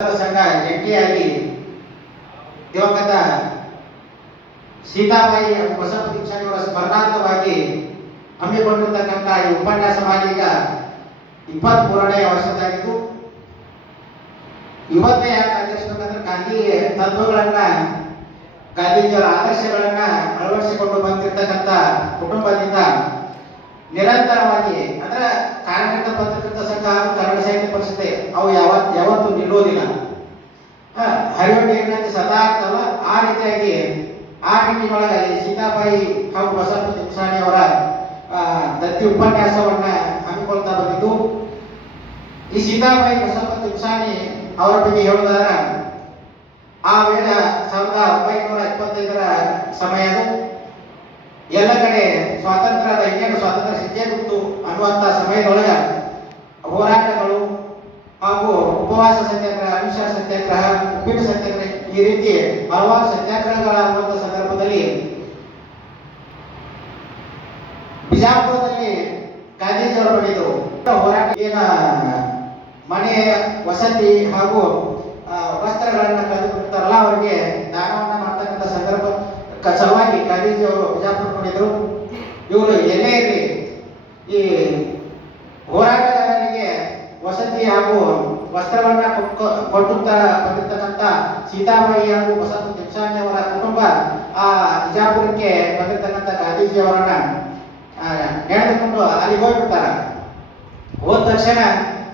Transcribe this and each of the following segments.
ಸಂಘ ಜಂಟಿಯಾಗಿ ದಿವಂಗತ ಸೀತಾಬಾಯಿ ಬಸವ ದೀಕ್ಷಾಣಿಯವರ ಸ್ಮರಣಾರ್ಥವಾಗಿ ಹಮ್ಮಿಕೊಂಡಿರ್ತಕ್ಕಂಥ ಈ ಉಪನ್ಯಾಸ ಮಾಲಿಗ ಇಪ್ಪತ್ತ್ ಮೂರನೇ ವರ್ಷದಾಗಿದ್ದು ಇವತ್ತೇ ಯಾಕೆ ಆಚರಿಸಬೇಕಂದ್ರೆ ಗಾಂಧಿ ತತ್ವಗಳನ್ನ, ಗಾಂಧೀಜಿಯವರ ಆದರ್ಶಗಳನ್ನ ಅಳವಡಿಸಿಕೊಂಡು ಬಂದಿರತಕ್ಕಂಥ ಕುಟುಂಬದಿಂದ ನಿರಂತರವಾಗಿ, ಅಂದ್ರೆ ಕಾರ್ಯಕರ್ತ ಪತ್ರಕರ್ತ ಸಂಘ ಸಾಹಿತ್ಯ ಅವು ಯಾವತ್ತು ಯಾವತ್ತೂ ನಿಲ್ಲೋದಿಲ್ಲ. ನೀರಿನಂತೆ ಸದಾ ಆಗ್ತಲ್ಲ ಆ ರೀತಿಯಾಗಿ ಆ ರೀತಿಯೊಳಗೆ ಸೀತಾಬಾಯಿ ಹಾಗೂ ಬಸಪ್ಪ ತಿಮ್ಸಾಣಿ ಅವರ ದತ್ತಿ ಉಪನ್ಯಾಸವನ್ನ ಹಮ್ಮಿಕೊಳ್ತಾ ಬಂದಿದ್ದು. ಈ ಸೀತಾಬಾಯಿ ಬಸಪ್ಪ ತಿಮ್ಸಾಣಿ ಅವರ ಬಗ್ಗೆ ಹೇಳುವುದಾದ್ರೆ, ಆ ವೇಳೆ ಸಾವಿರದ ಒಂಬೈನೂರ ಇಪ್ಪತ್ತೈದರ ಸಮಯ ಅದು. ಎಲ್ಲ ಕಡೆ ಸ್ವಾತಂತ್ರ್ಯದ ಇನ್ನೇನು ಸ್ವಾತಂತ್ರ್ಯ ಸಿದ್ಧೇಗುತ್ತು ಅನ್ನುವಂಥ ಸಮಯದೊಳಗ ಹೋರಾಟ ಉಪವಾಸ ಸತ್ಯಾಗ್ರಹ, ಅಹಿಂಸಾ ಸತ್ಯಾಗ್ರಹ ಉಪ್ಪಿನ ಸತ್ಯಾಗ್ರಹ ಈ ರೀತಿ ಹಲವಾರು ಸತ್ಯಾಗ್ರಹಗಳಾಗುವಂತ ಸಂದರ್ಭದಲ್ಲಿ ಬಿಜಾಪುರದಲ್ಲಿ ಗಾಂಧೀಜಿಯವರು ಪಡೆದು ಹೋರಾಟ ಏನ ಮನೆ ವಸತಿ ಹಾಗೂ ವಸ್ತ್ರಗಳನ್ನು ಕಳೆದುಕೊಂಡಿರ್ತಾರಲ್ಲ ಅವರಿಗೆ ದಾನವನ್ನ ಮಾಡ್ತಕ್ಕಂಥ ಸಂದರ್ಭ ಸಲುವಾಗಿ ಗಾಂಧೀಜಿ ಅವರು ಬಿಜಾಪುರ ನೋಡಿದ್ರು ಇವರು ಎಲ್ಲೇ ಇರಲಿ, ಈ ಹೋರಾಟಗಾರರಿಗೆ ವಸತಿ ಹಾಗೂ ವಸ್ತ್ರವನ್ನ ಕೊಡುತ್ತಾ ಬಂದಿರತಕ್ಕಂಥ ಸೀತಾಬಾಯಿ ಹಾಗೂ ತಿಮ್ಸಾಣಿ ಅವರ ಕುಟುಂಬ ಆ ಬಿಜಾಪುರಕ್ಕೆ ಬಂದಿರ್ತಕ್ಕಂಥ ಗಾಂಧೀಜಿಯವರನ್ನ ಅವರನ್ನ ಅಲ್ಲಿಗೆ ಹೋಗ್ಬಿಡ್ತಾರ ಹೋದ ತಕ್ಷಣ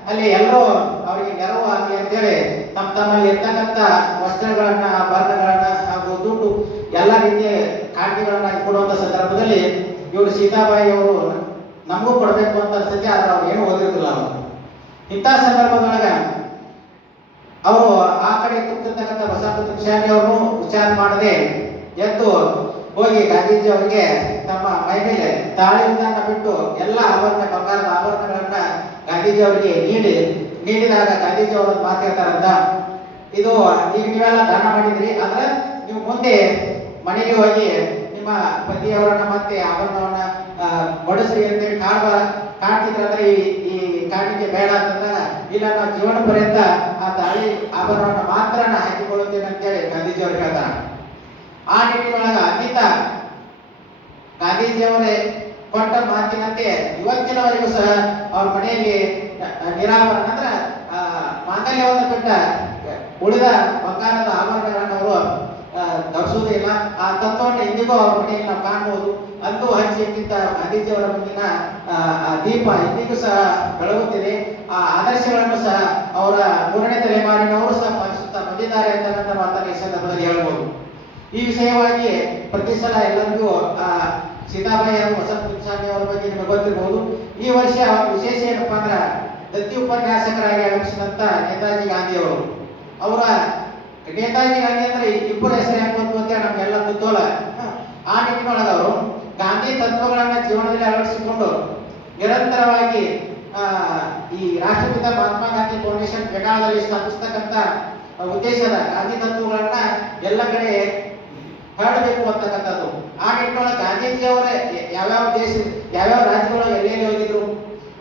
ಅಲ್ಲಿ ಎಲ್ಲರೂ ಅವರಿಗೆ ನೆರವು ಆಗಲಿ ಅಂತೇಳಿ ತಮ್ಮ ತಮ್ಮಲ್ಲಿ ಇರ್ತಕ್ಕಂಥ ವಸ್ತ್ರಗಳನ್ನ ಆಭರಣಗಳನ್ನ ಹಾಗೂ ದುಡ್ಡು ಎಲ್ಲ ರೀತಿಯ ಕಾಣಿಕೆಗಳನ್ನ ಕೊಡುವಂತ ಸಂದರ್ಭದಲ್ಲಿ ಇವರು ಸೀತಾಬಾಯಿ ಅವರು ನಮಗೂ ಕೊಡಬೇಕು ಅಂತ ಅನ್ಸುತ್ತೆ ಆದ್ರೆ ಅವ್ರು ಏನು ಓದಿರ್ತಿಲ್ಲ ಅವರು. ಇಂಥ ಸಂದರ್ಭದೊಳಗ ಅವರು ಆ ಕಡೆ ಕೂತಿರ್ತಕ್ಕಂಥ ಬಸವ ಅವರು ವಿಚಾರ ಮಾಡದೆ ಎದ್ದು ಹೋಗಿ ಗಾಂಧೀಜಿ ಅವರಿಗೆ ತಮ್ಮ ಮೈ ಮೇಲೆ ತಾಳಿಯಿಂದ ಬಿಟ್ಟು ಎಲ್ಲ ಆಭರಣ, ಬಂಗಾರದ ಆಭರಣಗಳನ್ನ ಗಾಂಧೀಜಿ ಅವರಿಗೆ ನೀಡಿ, ನೀಡಿದಾಗ ಗಾಂಧೀಜಿ ಅವರು ಮಾತು ಹೇಳ್ತಾರಂತ. ಇದು ಈಗ ನೀವೆಲ್ಲ ದಾನ ಮಾಡಿದ್ರಿ, ಆದ್ರೆ ನೀವು ಮುಂದೆ ಮನೆಗೆ ಹೋಗಿ ನಿಮ್ಮ ಪತಿಯವರನ್ನ ಮತ್ತೆ ಆಭರಣವನ್ನ ಬಡಿಸ್ರಿ ಅಂತೇಳಿ ಕಾಡುವ ಕಾಣ್ತಿದ್ರಂದ್ರೆ ಈ ಈ ಕಾಡಿಗೆ ಬೇಡ ಅಂತಂದಾಗ ಇಲ್ಲ ನಾವು ಜೀವನ ಪರ್ಯಂತ ಆ ತಾಳಿ ಆಭರಣ ಮಾತ್ರ ನಾ ಹಾಕಿಕೊಳ್ಳುತ್ತೇನೆ ಅಂತೇಳಿ ಗಾಂಧೀಜಿ ಅವರು ಹೇಳ್ತಾರ. ಆ ನಿಟ್ಟಿನೊಳಗ ಅತೀತ ಗಾಂಧೀಜಿಯವರೇ ಕೊಟ್ಟ ಮಾತಿನಂತೆ ಇವತ್ತಿನವರೆಗೂ ಸಹ ಅವ್ರ ಮನೆಯಲ್ಲಿ ನಿರಾಭರಣ ಅಂದ್ರೆ ಆ, ಮಾಂಗಲ್ಯವನ್ನು ಬಿಟ್ಟ ಉಳಿದ ಬಂಗಾರದ ಆಭರಣಗಳನ್ನು ಅವರು ಧರಿಸುವುದಿಲ್ಲ ಆ ತತ್ವವನ್ನು ಇಂದಿಗೂ ಅವ್ರ ಮನೆಯಲ್ಲಿ ನಾವು ಕಾಣಬಹುದು ಅಂತೂ ಹಂಚಿಕ್ಕಿಂತ ಗಾಂಧೀಜಿಯವರ ಮುಂದಿನ ದೀಪ ಇಂದಿಗೂ ಸಹ ಬೆಳಗುತ್ತಿದೆ. ಆ ಆದರ್ಶಗಳನ್ನು ಸಹ ಅವರ ಮೂರನೇ ತಲೆಮಾರಿನವರು ಸಹ ಪಾಲಿಸುತ್ತಾ ಬಂದಿದ್ದಾರೆ ಅಂತ ಮಾತನ್ನು ಈ ಸಂದರ್ಭದಲ್ಲಿ ಹೇಳ್ಬೋದು. ಈ ವಿಷಯವಾಗಿ ಪ್ರತಿ ಸಲ ಎಲ್ಲರಿಗೂ, ಆ ಸೀತಾಬಾಯಿ ಅವರು ವಸಂತ ಕುಲಸ್ವಾಮಿ ಅವರ ಬಗ್ಗೆ ನಿಮಗೆ ಗೊತ್ತಿರಬಹುದು ಈ ವರ್ಷ ವಿಶೇಷ ಏನಪ್ಪಾ ಅಂದ್ರೆ ದತ್ತಿ ಉಪನ್ಯಾಸಕರಾಗಿ ಆಗಮಿಸಿದಂತ ನೇತಾಜಿ ಗಾಂಧಿ ಅವರು. ಅವರ ನೇತಾಜಿ ಗಾಂಧಿ ಅಂದ್ರೆ ಇಬ್ಬರು ಹೆಸರು ಹೆಂಗ್ ಬಂತು ಅಂತ ನಮ್ಗೆಲ್ಲ ಕುತೂಹಲ. ಆ ನಿಟ್ಟಿನೊಳಗೆ ಅವರು ಗಾಂಧಿ ತತ್ವಗಳನ್ನ ಜೀವನದಲ್ಲಿ ಅಳವಡಿಸಿಕೊಂಡು ನಿರಂತರವಾಗಿ ಆ, ಈ ರಾಷ್ಟ್ರಪಿತ ಮಹಾತ್ಮ ಗಾಂಧಿ ಫೌಂಡೇಶನ್ ಬೆಂಗಾಳದಲ್ಲಿ ಸ್ಥಾಪಿಸ್ತಕ್ಕಂಥ ಉದ್ದೇಶದ ಗಾಂಧಿ ತತ್ವಗಳನ್ನ ಎಲ್ಲ ಕಡೆ ಹರಡಬೇಕು ಅಂತಕ್ಕಂಥದ್ದು. ಆ ನಿಟ್ಟಿನೊಳಗೆ ಗಾಂಧೀಜಿಯವರೇ ಯಾವ್ಯಾವ ದೇಶ ಯಾವ್ಯಾವ ರಾಜ್ಯದೊಳಗೆ ಎಲ್ಲೆಲ್ಲಿ ಹೋಗಿದ್ರು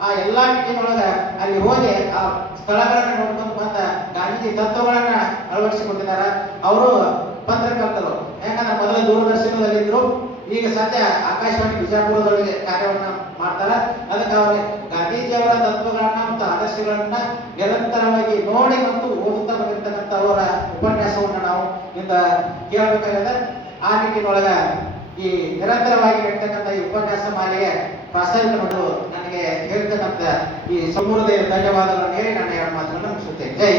ಆ ಎಲ್ಲಾ ನಿಟ್ಟಿನೊಳಗ ಅಲ್ಲಿ ಹೋಗಿ ಆ ಸ್ಥಳಗಳನ್ನ ನೋಡ್ಕೊಂಡು ಬಂದ ಗಾಂಧೀಜಿ ತತ್ವಗಳನ್ನ ಅಳವಡಿಸಿಕೊಂಡಿದ್ದಾರೆ. ಅವರು ಪತ್ರಕರ್ತರು. ಯಾಕಂದ್ರೆ ಮೊದಲ ದೂರದರ್ಶನದಲ್ಲಿದ್ರು. ಈಗ ಸದ್ಯ ಆಕಾಶವಾಣಿ ಬಿಜಾಪುರದೊಳಗೆ ಕಾರ್ಯವನ್ನ ಮಾಡ್ತಾರ. ಅದಕ್ಕೆ ಅವರ ಗಾಂಧೀಜಿಯವರ ತತ್ವಗಳನ್ನ ಮತ್ತು ಆದರ್ಶಗಳನ್ನ ನಿರಂತರವಾಗಿ ನೋಡಿ ಮತ್ತು ಓದುತ್ತಾ ಬಂದಿರತಕ್ಕಂಥ ಅವರ ಉಪನ್ಯಾಸವನ್ನು ನಾವು ಇಂದ ಕೇಳಬೇಕಾಗದ. ಆ ನಿಟ್ಟಿನೊಳಗ ಈ ನಿರಂತರವಾಗಿ ನಡೀತಕ್ಕಂಥ ಈ ಉಪನ್ಯಾಸ ಮಾಲೆಗೆ ಪ್ರಾಸ್ತಾವಿಕ ಮಾಡಲು ನನಗೆ ಹೇಳ್ತಕ್ಕಂಥ ಈ ಸಮೂಹದ ಧನ್ಯವಾದಗಳನ್ನು ಹೇಳಿ ನಾನು ಎರಡು ಮಾತುಗಳನ್ನು ಮುಗಿಸುತ್ತೇನೆ. ಜೈ